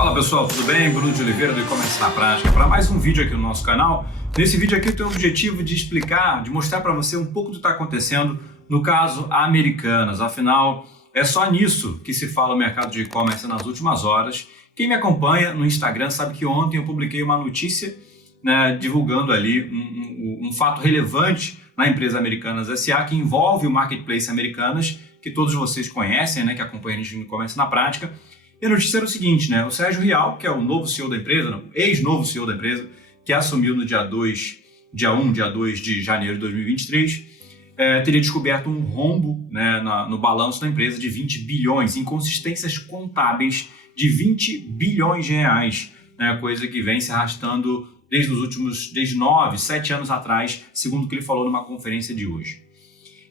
Fala pessoal, tudo bem? Bruno de Oliveira do E-Commerce na Prática para mais um vídeo aqui no nosso canal. Nesse vídeo aqui eu tenho o objetivo de explicar, de mostrar para você um pouco do que está acontecendo no caso Americanas. Afinal, é só nisso que se fala o mercado de e-commerce nas últimas horas. Quem me acompanha no Instagram sabe que ontem eu publiquei uma notícia, né, divulgando ali um fato relevante na empresa Americanas SA que envolve o Marketplace Americanas, que todos vocês conhecem, né, que acompanham a gente no E-Commerce na Prática. E a notícia era o seguinte, né? O Sérgio Rial, que é o novo CEO da empresa, ex-novo CEO da empresa, que assumiu no dia 2 de janeiro de 2023, teria descoberto um rombo, né, no balanço da empresa de 20 bilhões, inconsistências contábeis de 20 bilhões de reais, né, coisa que vem se arrastando desde 9, 7 anos atrás, segundo o que ele falou numa conferência de hoje.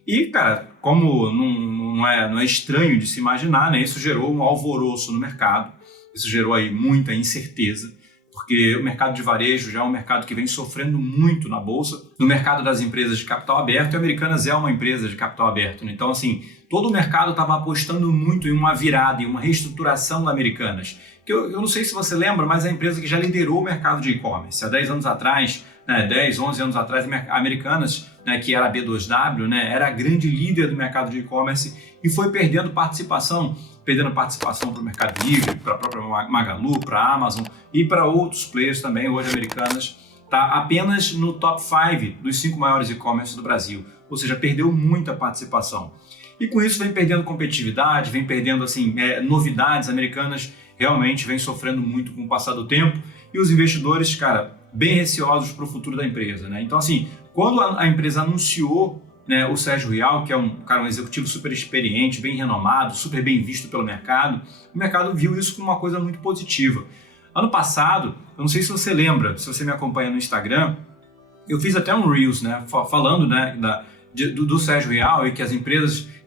E, cara, como não é estranho de se imaginar, né, isso gerou um alvoroço no mercado, isso gerou aí muita incerteza, porque o mercado de varejo já é um mercado que vem sofrendo muito na Bolsa, no mercado das empresas de capital aberto, e a Americanas é uma empresa de capital aberto, né? Então, assim, todo o mercado estava apostando muito em uma virada, em uma reestruturação da Americanas, que eu não sei se você lembra, mas é a empresa que já liderou o mercado de e-commerce. Há 10 anos atrás, 10, 11 anos atrás, a Americanas, né, que era a B2W, né, era a grande líder do mercado de e-commerce e foi perdendo participação para o Mercado Livre, para a própria Magalu, para a Amazon e para outros players também. Hoje a Americanas está apenas no top 5 dos 5 maiores e-commerce do Brasil, ou seja, perdeu muita participação. E com isso vem perdendo competitividade, vem perdendo assim, novidades. Americanas realmente vem sofrendo muito com o passar do tempo e os investidores, cara, bem receosos para o futuro da empresa, né? Então, assim, quando a empresa anunciou, né, o Sérgio Rial, que é um executivo super experiente, bem renomado, super bem visto pelo mercado, o mercado viu isso como uma coisa muito positiva. Ano passado, eu não sei se você lembra, se você me acompanha no Instagram, eu fiz até um Reels, né, falando, né, do Sérgio Rial e que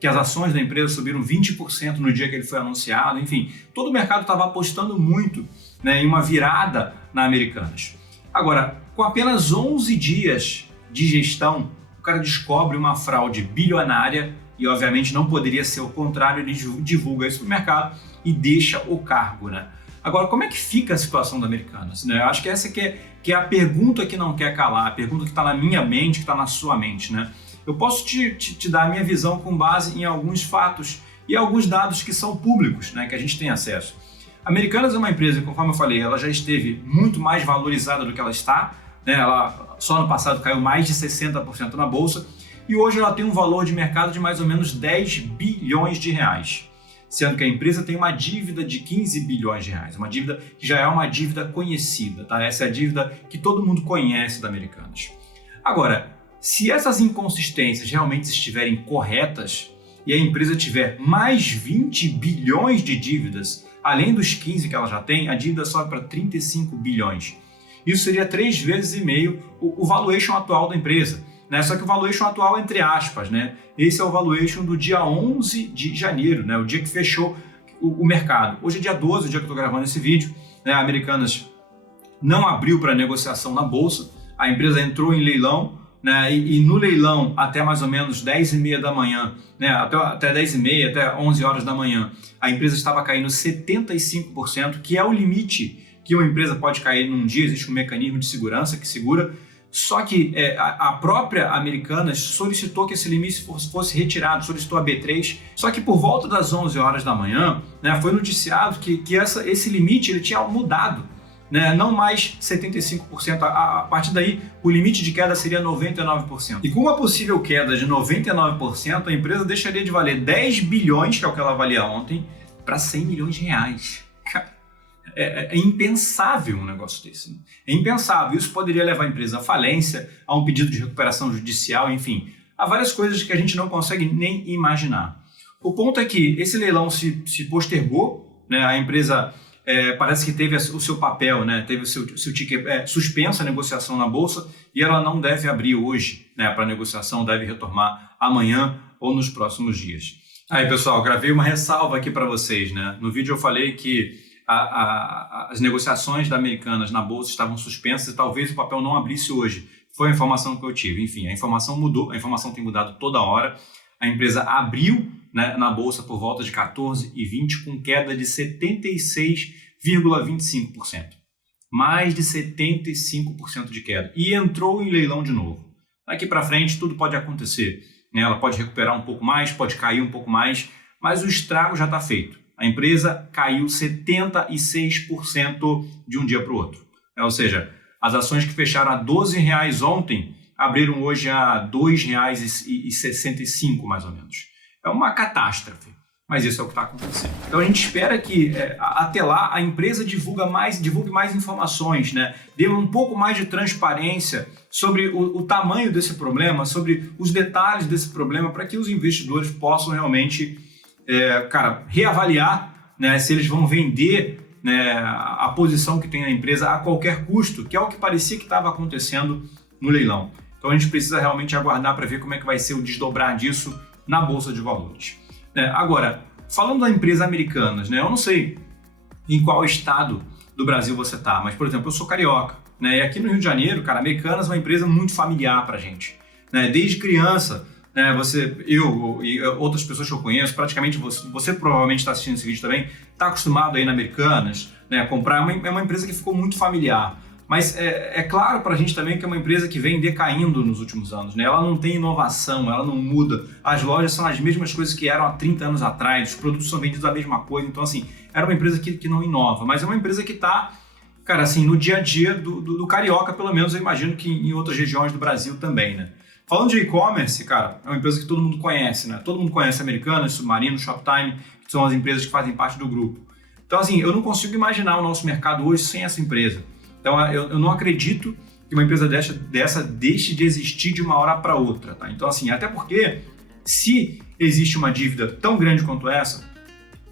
as ações da empresa subiram 20% no dia que ele foi anunciado. Enfim, todo o mercado estava apostando muito, né, em uma virada na Americanas. Agora, com apenas 11 dias de gestão, o cara descobre uma fraude bilionária e, obviamente, não poderia ser o contrário, ele divulga isso para o mercado e deixa o cargo, né? Agora, como é que fica a situação da Americanas, né? Eu acho que essa que é a pergunta que não quer calar, a pergunta que está na minha mente, que está na sua mente, né? Eu posso te dar a minha visão com base em alguns fatos e alguns dados que são públicos, né, que a gente tem acesso. A Americanas é uma empresa, conforme eu falei, ela já esteve muito mais valorizada do que ela está, né? Ela só no passado caiu mais de 60% na Bolsa e hoje ela tem um valor de mercado de mais ou menos 10 bilhões de reais, sendo que a empresa tem uma dívida de 15 bilhões de reais, uma dívida que já é uma dívida conhecida, tá? Essa é a dívida que todo mundo conhece da Americanas. Agora, se essas inconsistências realmente estiverem corretas e a empresa tiver mais 20 bilhões de dívidas, além dos 15 que ela já tem, a dívida sobe para 35 bilhões. Isso seria 3,5 vezes o valuation atual da empresa, né? Só que o valuation atual entre aspas, né? Esse é o valuation do dia 11 de janeiro, né? O dia que fechou o mercado. Hoje é dia 12, o dia que eu estou gravando esse vídeo, né? A Americanas não abriu para negociação na Bolsa, a empresa entrou em leilão, né? E no leilão até mais ou menos 10h30 da manhã, né? até 10h30, até 11 horas da manhã, a empresa estava caindo 75%, que é o limite que uma empresa pode cair num dia. Existe um mecanismo de segurança que segura, só que a própria Americanas solicitou que esse limite fosse retirado, solicitou a B3, só que por volta das 11 horas da manhã, né, foi noticiado que esse limite ele tinha mudado, né, não mais 75%, a partir daí o limite de queda seria 99%. E com uma possível queda de 99%, a empresa deixaria de valer 10 bilhões, que é o que ela valia ontem, para 100 milhões de reais. É impensável um negócio desse. Né? É impensável. Isso poderia levar a empresa à falência, a um pedido de recuperação judicial, enfim, a várias coisas que a gente não consegue nem imaginar. O ponto é que esse leilão se postergou, né? A empresa parece que teve o seu papel, né? Teve o seu ticket suspensa a negociação na Bolsa e ela não deve abrir hoje, né, para negociação, deve retomar amanhã ou nos próximos dias. Aí, pessoal, gravei uma ressalva aqui para vocês, né? No vídeo eu falei que as negociações da Americanas na Bolsa estavam suspensas e talvez o papel não abrisse hoje. Foi a informação que eu tive. Enfim, a informação mudou, a informação tem mudado toda hora. A empresa abriu, né, na Bolsa por volta de 14h20 com queda de 76 3,25%. Mais de 75% de queda. E entrou em leilão de novo. Daqui para frente tudo pode acontecer, né? Ela pode recuperar um pouco mais, pode cair um pouco mais, mas o estrago já está feito. A empresa caiu 76% de um dia para o outro. Ou seja, as ações que fecharam a R$12 ontem abriram hoje a R$ 2,65 mais ou menos. É uma catástrofe, mas isso é o que está acontecendo. Então a gente espera que até lá a empresa divulgue mais informações, né? Dê um pouco mais de transparência sobre o tamanho desse problema, sobre os detalhes desse problema, para que os investidores possam realmente reavaliar, né, se eles vão vender, né, a posição que tem na empresa a qualquer custo, que é o que parecia que estava acontecendo no leilão. Então a gente precisa realmente aguardar para ver como é que vai ser o desdobrar disso na Bolsa de Valores. Agora, falando da empresa Americanas, né, eu não sei em qual estado do Brasil você está, mas, por exemplo, eu sou carioca, né, e aqui no Rio de Janeiro, cara, Americanas é uma empresa muito familiar para a gente. Né, desde criança, né, eu e outras pessoas que eu conheço, praticamente você provavelmente está assistindo esse vídeo também, está acostumado aí na Americanas, né, a comprar, é uma empresa que ficou muito familiar. Mas é claro para a gente também que é uma empresa que vem decaindo nos últimos anos, né? Ela não tem inovação, ela não muda. As lojas são as mesmas coisas que eram há 30 anos atrás, os produtos são vendidos a mesma coisa. Então, assim, era uma empresa que não inova, mas é uma empresa que está, cara, assim, no dia a dia do carioca, pelo menos eu imagino que em outras regiões do Brasil também, né? Falando de e-commerce, cara, é uma empresa que todo mundo conhece, né? Todo mundo conhece Americanas, Submarino, Shoptime, que são as empresas que fazem parte do grupo. Então, assim, eu não consigo imaginar o nosso mercado hoje sem essa empresa. Então, eu não acredito que uma empresa dessa deixe de existir de uma hora para outra, tá? Então, assim, até porque se existe uma dívida tão grande quanto essa,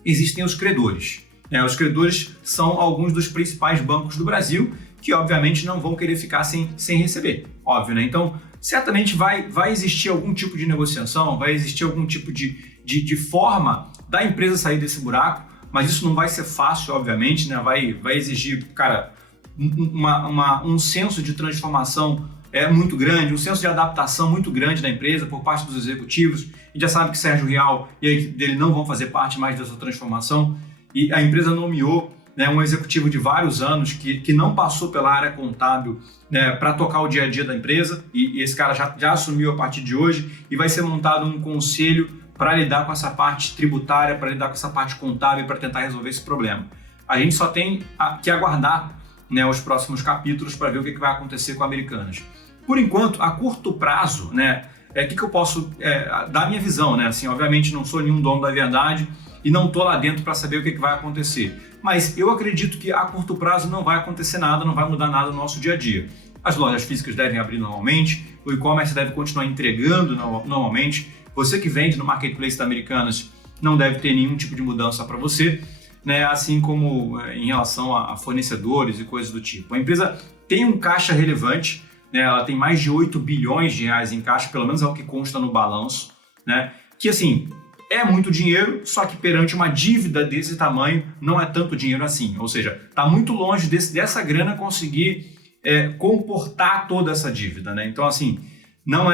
existem os credores. Né? Os credores são alguns dos principais bancos do Brasil que, obviamente, não vão querer ficar sem receber, óbvio, né? Então, certamente vai existir algum tipo de negociação, vai existir algum tipo de forma da empresa sair desse buraco, mas isso não vai ser fácil, obviamente, né? Vai exigir, cara, um senso de transformação muito grande, um senso de adaptação muito grande da empresa por parte dos executivos. A gente já sabe que Sérgio Rial e a equipe dele não vão fazer parte mais dessa transformação e a empresa nomeou, né, um executivo de vários anos que não passou pela área contábil, né, para tocar o dia a dia da empresa e esse cara já assumiu a partir de hoje e vai ser montado um conselho para lidar com essa parte tributária, para lidar com essa parte contábil, para tentar resolver esse problema. A gente só tem que aguardar, né, os próximos capítulos para ver o que vai acontecer com a Americanas. Por enquanto, a curto prazo, né, que eu posso dar a minha visão, né? Assim, obviamente não sou nenhum dono da verdade e não estou lá dentro para saber o que vai acontecer. Mas eu acredito que a curto prazo não vai acontecer nada, não vai mudar nada no nosso dia a dia. As lojas físicas devem abrir normalmente, o e-commerce deve continuar entregando normalmente. Você que vende no marketplace da Americanas não deve ter nenhum tipo de mudança para você, né? Assim como em relação a fornecedores e coisas do tipo. A empresa tem um caixa relevante, né? Ela tem mais de 8 bilhões de reais em caixa, pelo menos é o que consta no balanço, né? Que assim, é muito dinheiro, só que perante uma dívida desse tamanho não é tanto dinheiro assim. Ou seja, está muito longe dessa grana conseguir comportar toda essa dívida, né? Então assim, não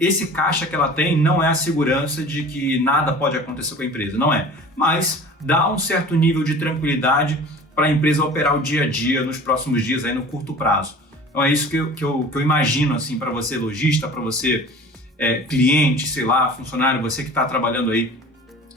esse caixa que ela tem não é a segurança de que nada pode acontecer com a empresa, não é. Mas dá um certo nível de tranquilidade para a empresa operar o dia a dia nos próximos dias, aí no curto prazo. Então é isso que eu imagino assim, para você lojista, para você cliente, sei lá, funcionário, você que está trabalhando aí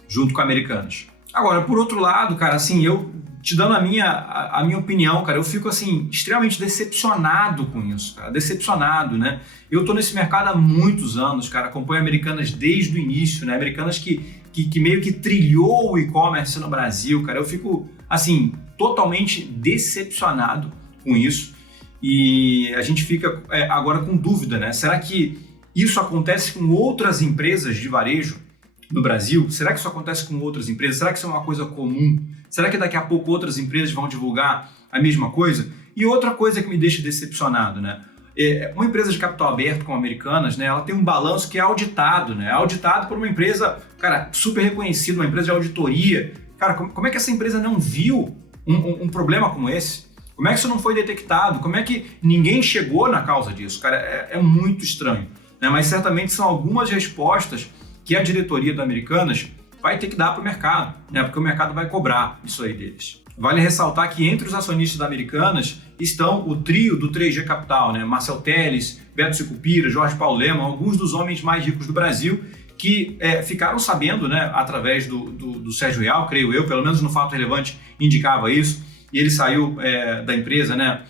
junto com a Americanas. Agora, por outro lado, cara, assim, eu te dando a minha opinião, cara, eu fico assim extremamente decepcionado com isso, cara, decepcionado, né? Eu tô nesse mercado há muitos anos, cara, acompanho Americanas desde o início, né? Americanas que meio que trilhou o e-commerce no Brasil, cara, eu fico assim totalmente decepcionado com isso e a gente fica agora com dúvida, né? Será que isso acontece com outras empresas de varejo no Brasil? Será que isso acontece com outras empresas? Será que isso é uma coisa comum? Será que daqui a pouco outras empresas vão divulgar a mesma coisa? E outra coisa que me deixa decepcionado, né? Uma empresa de capital aberto como a Americanas, né? Ela tem um balanço que é auditado, né? Auditado por uma empresa, cara, super reconhecida, uma empresa de auditoria. Cara, como é que essa empresa não viu um problema como esse? Como é que isso não foi detectado? Como é que ninguém chegou na causa disso? Cara, é muito estranho, né? Mas certamente são algumas respostas que a diretoria da Americanas vai ter que dar para o mercado, né? Porque o mercado vai cobrar isso aí deles. Vale ressaltar que entre os acionistas da Americanas estão o trio do 3G Capital, né? Marcel Telles, Beto Sicupira, Jorge Paulo Lemann, alguns dos homens mais ricos do Brasil, que ficaram sabendo, né, através do Sérgio Rial, creio eu, pelo menos no Fato Relevante indicava isso, e ele saiu da empresa, né,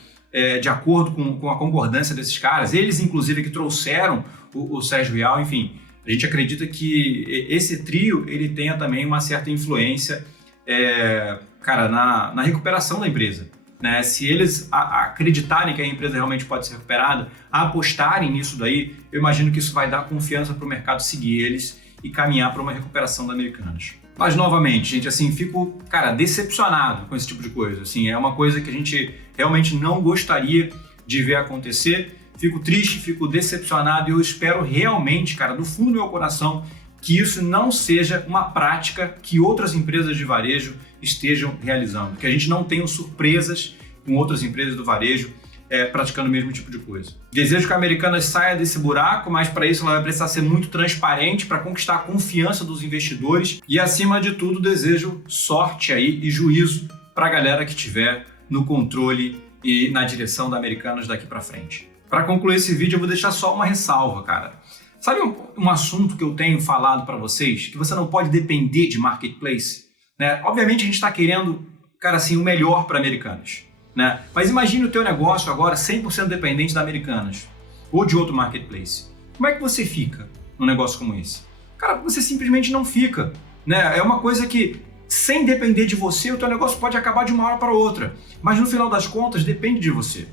de acordo com a concordância desses caras, eles inclusive que trouxeram o Sérgio Rial, enfim, a gente acredita que esse trio ele tenha também uma certa influência, cara, na recuperação da empresa. Né? Se eles acreditarem que a empresa realmente pode ser recuperada, apostarem nisso daí, eu imagino que isso vai dar confiança para o mercado seguir eles e caminhar para uma recuperação da Americanas. Mas, novamente, gente, assim, fico, cara, decepcionado com esse tipo de coisa. Assim, é uma coisa que a gente realmente não gostaria de ver acontecer. Fico triste, fico decepcionado e eu espero realmente, cara, do fundo do meu coração, que isso não seja uma prática que outras empresas de varejo estejam realizando, que a gente não tenha surpresas com outras empresas do varejo praticando o mesmo tipo de coisa. Desejo que a Americanas saia desse buraco, mas para isso ela vai precisar ser muito transparente para conquistar a confiança dos investidores e, acima de tudo, desejo sorte aí e juízo para a galera que estiver no controle e na direção da Americanas daqui para frente. Para concluir esse vídeo, eu vou deixar só uma ressalva, cara. Sabe um assunto que eu tenho falado para vocês, que você não pode depender de marketplace? Né? Obviamente a gente está querendo, cara, assim, o melhor para Americanas. Né? Mas imagine o teu negócio agora 100% dependente da Americanas ou de outro marketplace. Como é que você fica num negócio como esse? Cara, você simplesmente não fica. Né? É uma coisa que, sem depender de você, o teu negócio pode acabar de uma hora para outra. Mas no final das contas, depende de você.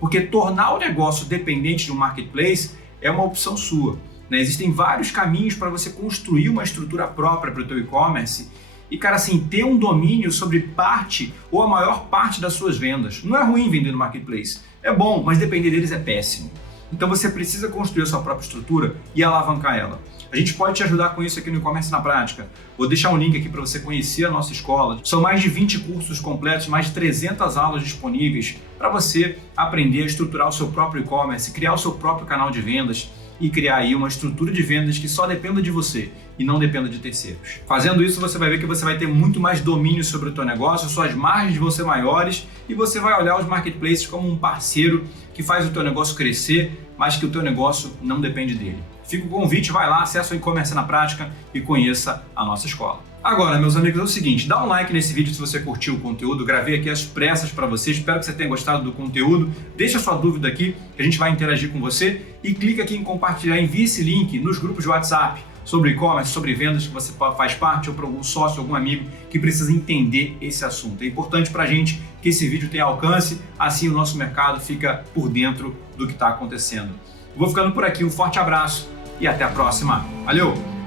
Porque tornar o negócio dependente de um marketplace é uma opção sua. Né? Existem vários caminhos para você construir uma estrutura própria para o teu e-commerce e, cara, assim, ter um domínio sobre parte ou a maior parte das suas vendas. Não é ruim vender no marketplace, é bom, mas depender deles é péssimo. Então você precisa construir a sua própria estrutura e alavancar ela. A gente pode te ajudar com isso aqui no E-Commerce na Prática. Vou deixar um link aqui para você conhecer a nossa escola. São mais de 20 cursos completos, mais de 300 aulas disponíveis para você aprender a estruturar o seu próprio e-commerce, criar o seu próprio canal de vendas e criar aí uma estrutura de vendas que só dependa de você e não dependa de terceiros. Fazendo isso, você vai ver que você vai ter muito mais domínio sobre o teu negócio, suas margens vão ser maiores e você vai olhar os marketplaces como um parceiro que faz o teu negócio crescer, mas que o teu negócio não depende dele. Fica o convite, vai lá, acessa o E-Commerce na Prática e conheça a nossa escola. Agora, meus amigos, é o seguinte, dá um like nesse vídeo se você curtiu o conteúdo, gravei aqui às pressas para você, espero que você tenha gostado do conteúdo, deixa sua dúvida aqui, que a gente vai interagir com você e clica aqui em compartilhar, envie esse link nos grupos de WhatsApp sobre e-commerce, sobre vendas que você faz parte ou para algum sócio, algum amigo que precisa entender esse assunto. É importante para a gente que esse vídeo tenha alcance, assim o nosso mercado fica por dentro do que está acontecendo. Vou ficando por aqui, um forte abraço e até a próxima. Valeu!